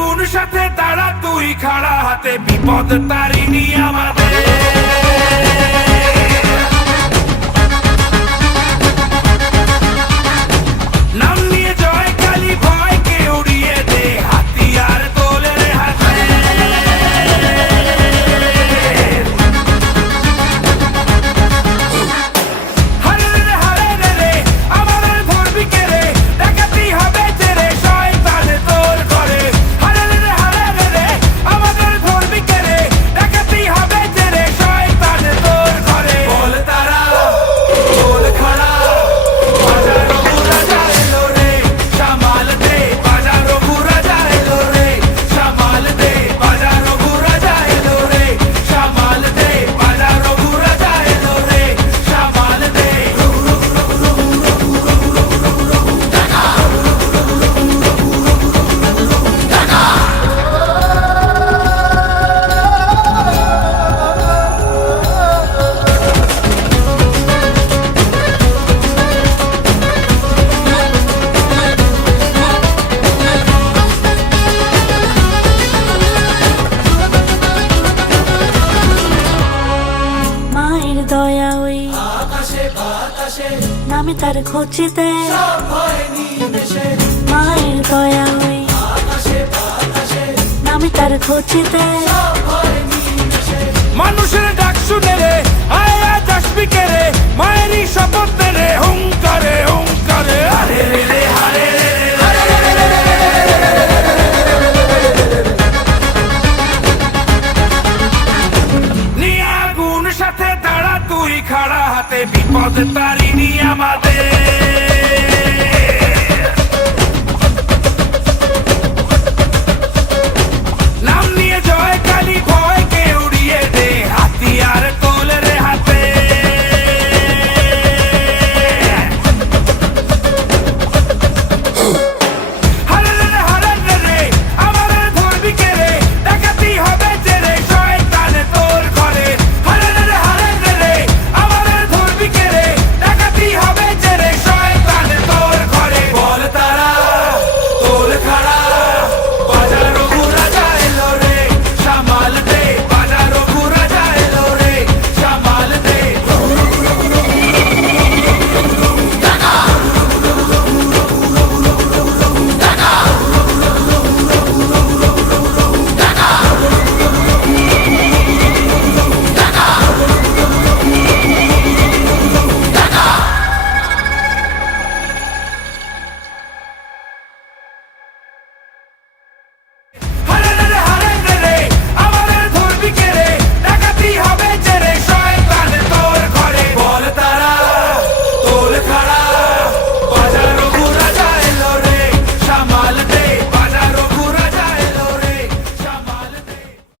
আগুন সাথে তারা তুই খাড়া হাতে। বিপদ তারিনি আমাদের। আমি তার খুঁজিতে। মায়ের দয়া হই আমি তার খুঁজিতে। মানুষের ডাক শুনে রে আয়া ডাকবি কে রে? মায়েরই শপথ রে। ভাবতে পারিনি আমাদের।